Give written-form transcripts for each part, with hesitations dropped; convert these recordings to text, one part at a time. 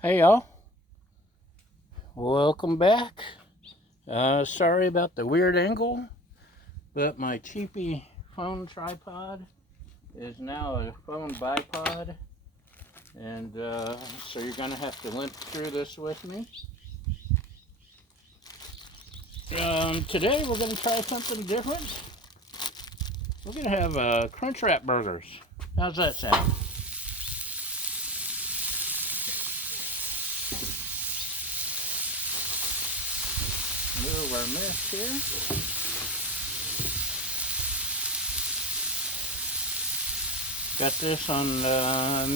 Hey y'all, welcome back. Sorry about the weird angle, but my cheapy phone tripod is now a phone bipod, and so you're gonna have to limp through this with me. Today we're gonna try something different. We're gonna have Crunchwrap burgers. How's that sound? Move our mess here. Got this on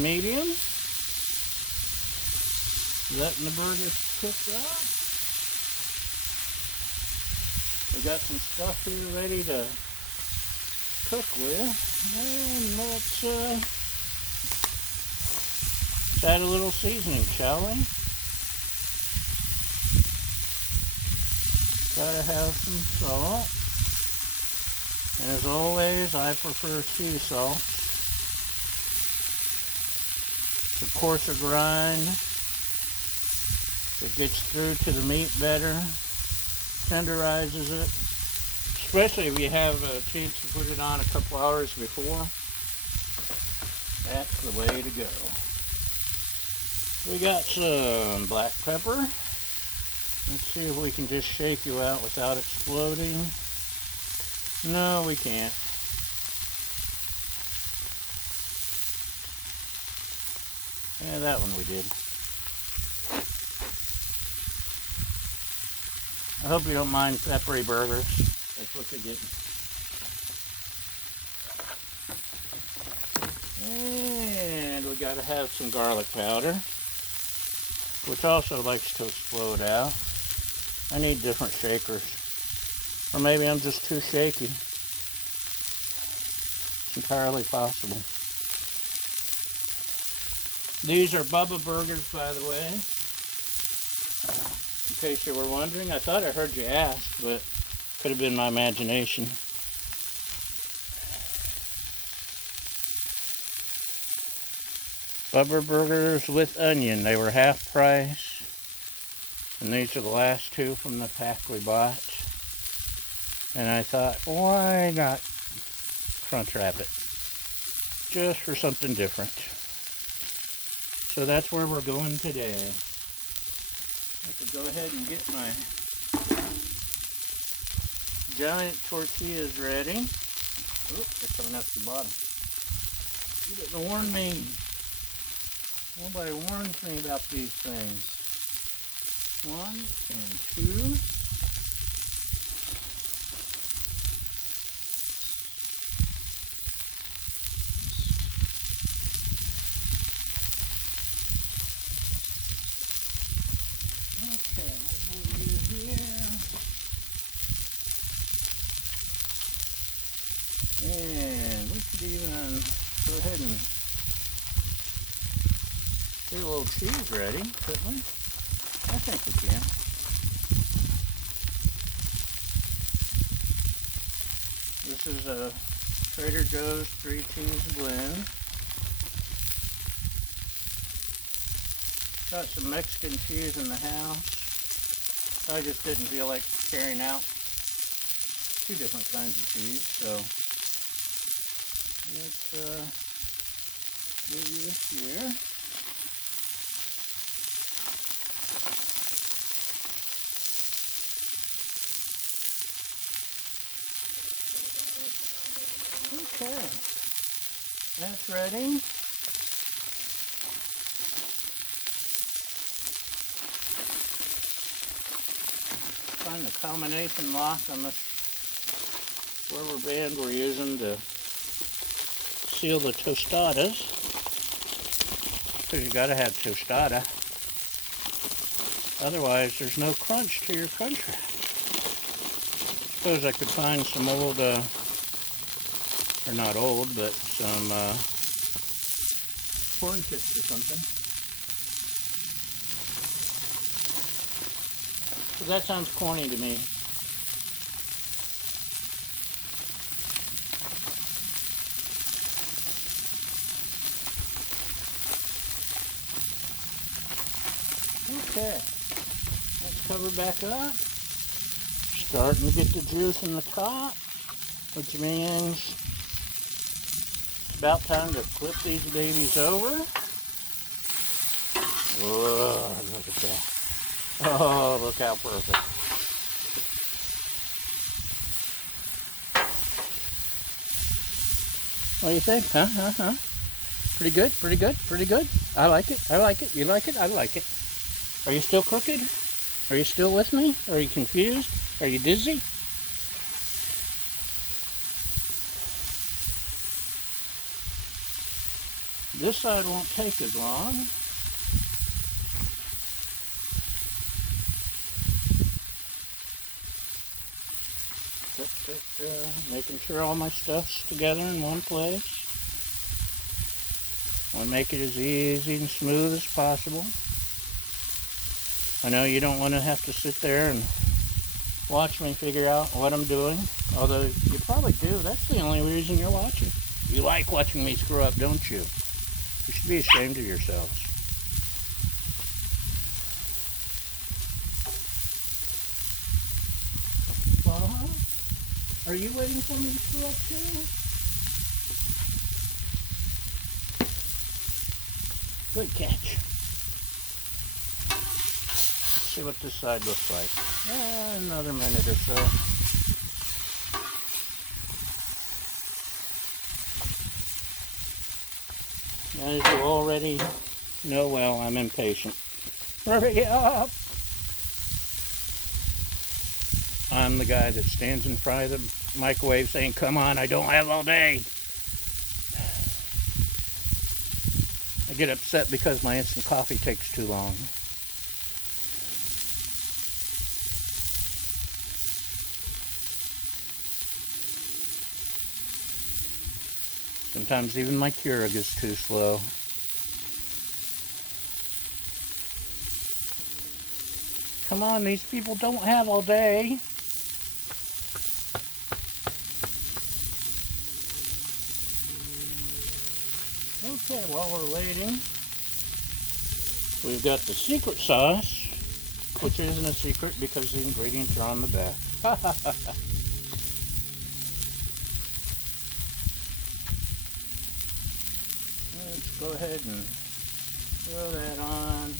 medium. Letting the burgers cook up. We got some stuff here ready to cook with. And let's add a little seasoning, shall we? Gotta have some salt. And as always, I prefer sea salt. It's a coarser grind. It gets through to the meat better, tenderizes it, especially if you have a chance to put it on a couple hours before. That's the way to go. We got some black pepper. Let's see if we can just shake you out without exploding. No, we can't. Yeah, that one we did. I hope you don't mind peppery burgers. That's what they're getting. And we gotta have some garlic powder, which also likes to explode out. I need different shakers. Or maybe I'm just too shaky. It's entirely possible. These are Bubba Burgers, by the way. In case you were wondering, I thought I heard you ask, but could have been my imagination. Bubba Burgers with onion. They were half price. And these are the last two from the pack we bought. And I thought, why not Crunchwrap it? Just for something different. So that's where we're going today. I could go ahead and get my giant tortillas ready. Oh, they're coming up the bottom. You didn't warn me. Nobody warns me about these things. 1 and 2. Okay, we'll move you here. And we could even go ahead and get a little cheese ready, couldn't we? I think we can. This is a Trader Joe's 3-cheese blend. Got some Mexican cheese in the house. I just didn't feel like carrying out 2 different kinds of cheese, so let's leave this here. Okay, that's ready. Find the combination lock on this rubber band we're using to seal the tostadas. Because you gotta have tostada. Otherwise, there's no crunch to your Crunchwrap. Suppose I could find some old, or not old, but some corn chips or something. So that sounds corny to me. Okay, let's cover back up. Starting to get the juice in the top, which means it's about time to flip these babies over. Whoa, look at that. Oh, look how perfect. What do you think? Huh? Pretty good, pretty good, pretty good. I like it, I like it. You like it? I like it. Are you still crooked? Are you still with me? Are you confused? Are you dizzy? This side won't take as long. Making sure all my stuff's together in one place. I want to make it as easy and smooth as possible. I know you don't want to have to sit there and watch me figure out what I'm doing, although you probably do. That's the only reason you're watching. You like watching me screw up, don't you? You should be ashamed of yourselves. Are you waiting for me to screw up too? Good catch. Let's see what this side looks like. Another minute or so. As you already know well, I'm impatient. Hurry up! I'm the guy that stands in front of the microwave saying, come on, I don't have all day. I get upset because my instant coffee takes too long. Sometimes even my Keurig is too slow. Come on, these people don't have all day. Okay, while we're waiting, we've got the secret sauce, which isn't a secret because the ingredients are on the back. Let's go ahead and throw that on.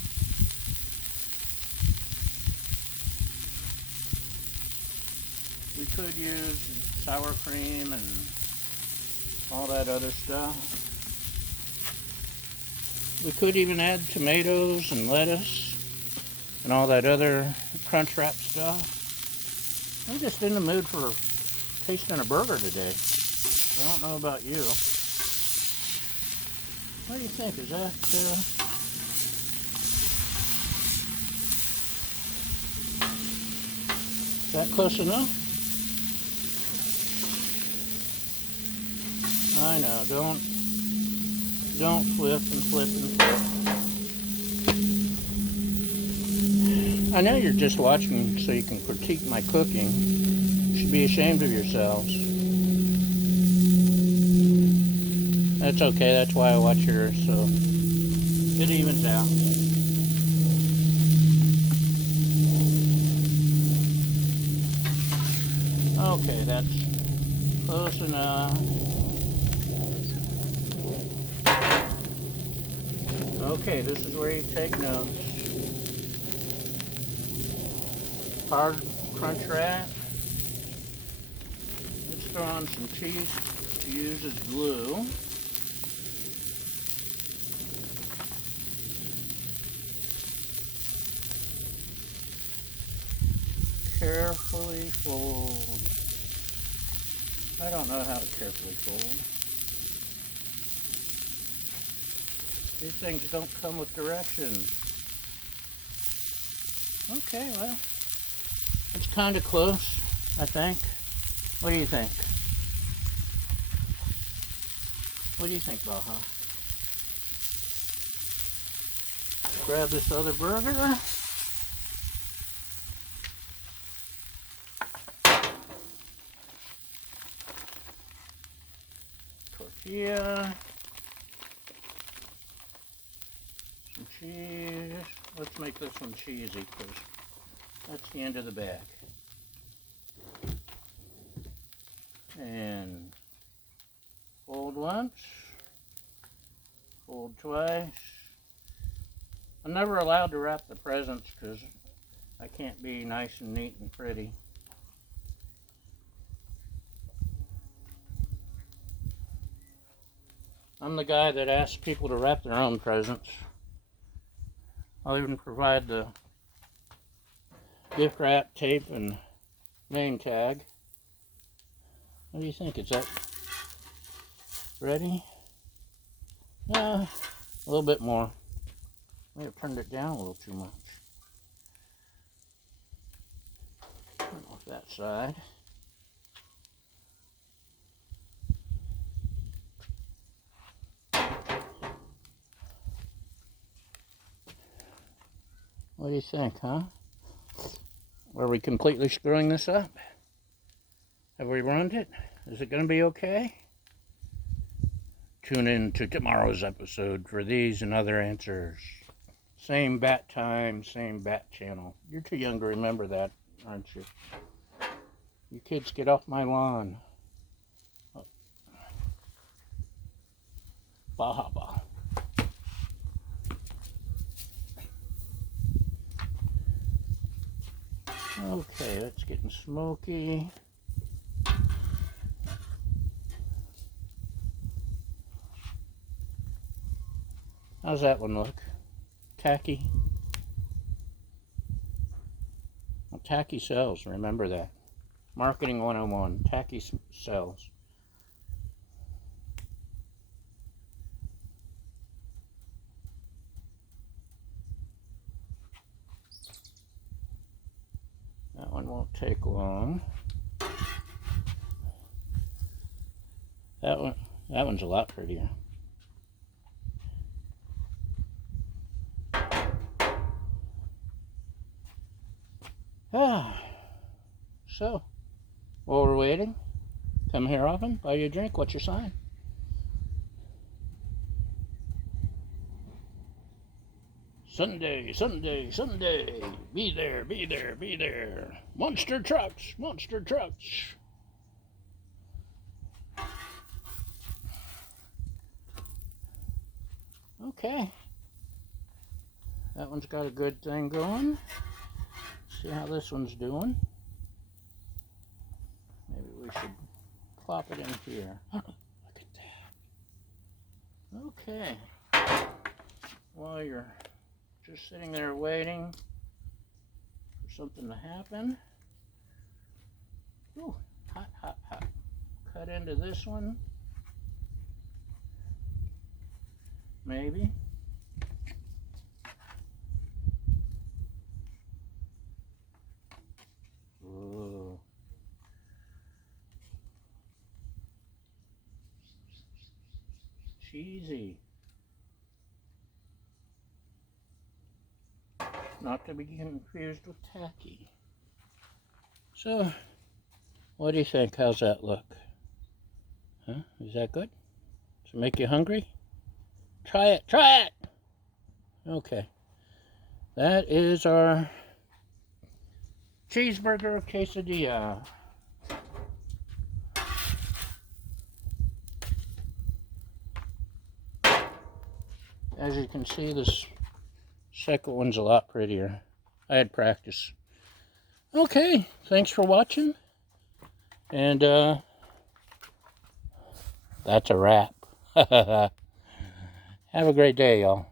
We could use sour cream and all that other stuff. We could even add tomatoes and lettuce and all that other Crunchwrap stuff. I'm just in the mood for tasting a burger today. I don't know about you. What do you think? Is that close enough? I know, don't flip and flip and flip. I know you're just watching so you can critique my cooking. You should be ashamed of yourselves. That's okay, that's why I watch yours, so it evens out. Okay, that's close enough. Okay, this is where you take notes. Hard Crunchwrap. Let's throw on some cheese to use as glue. Carefully fold. I don't know how to carefully fold. These things don't come with directions. Okay, well, it's kind of close, I think. What do you think? What do you think, Baja? Grab this other burger. Tortilla. Some cheese. let's make this one cheesy, because that's the end of the bag. And fold once, fold twice. I'm never allowed to wrap the presents because I can't be nice and neat and pretty. I'm the guy that asks people to wrap their own presents. I'll even provide the gift wrap, tape, and name tag. What do you think? Is that ready? A little bit more. May have turned it down a little too much. Turn off that side. What do you think, huh? Are we completely screwing this up? Have we ruined it? Is it going to be okay? Tune in to tomorrow's episode for these and other answers. Same bat time, same bat channel. You're too young to remember that, aren't you? You kids, get off my lawn. Oh. Bahaba. Okay, that's getting smoky. How's that one look? Tacky? Well, tacky sells, remember that. Marketing 101, tacky sells. That one won't take long. That one's a lot prettier. So, while we're waiting, come here often, buy you a drink. What's your sign? Sunday, Sunday, Sunday. Be there, be there, be there. Monster trucks, monster trucks. Okay. That one's got a good thing going. See how this one's doing. Maybe we should plop it in here. Look at that. Okay. While you're just sitting there waiting for something to happen. Ooh, hot, hot, hot. Cut into this one. Maybe. Ooh. Cheesy. Not to be confused with tacky. So, what do you think? How's that look? Huh? Is that good? Does it make you hungry? Try it, try it! Okay. That is our cheeseburger quesadilla. As you can see, this second one's a lot prettier. I had practice. Okay, thanks for watching. And that's a wrap. Have a great day, y'all.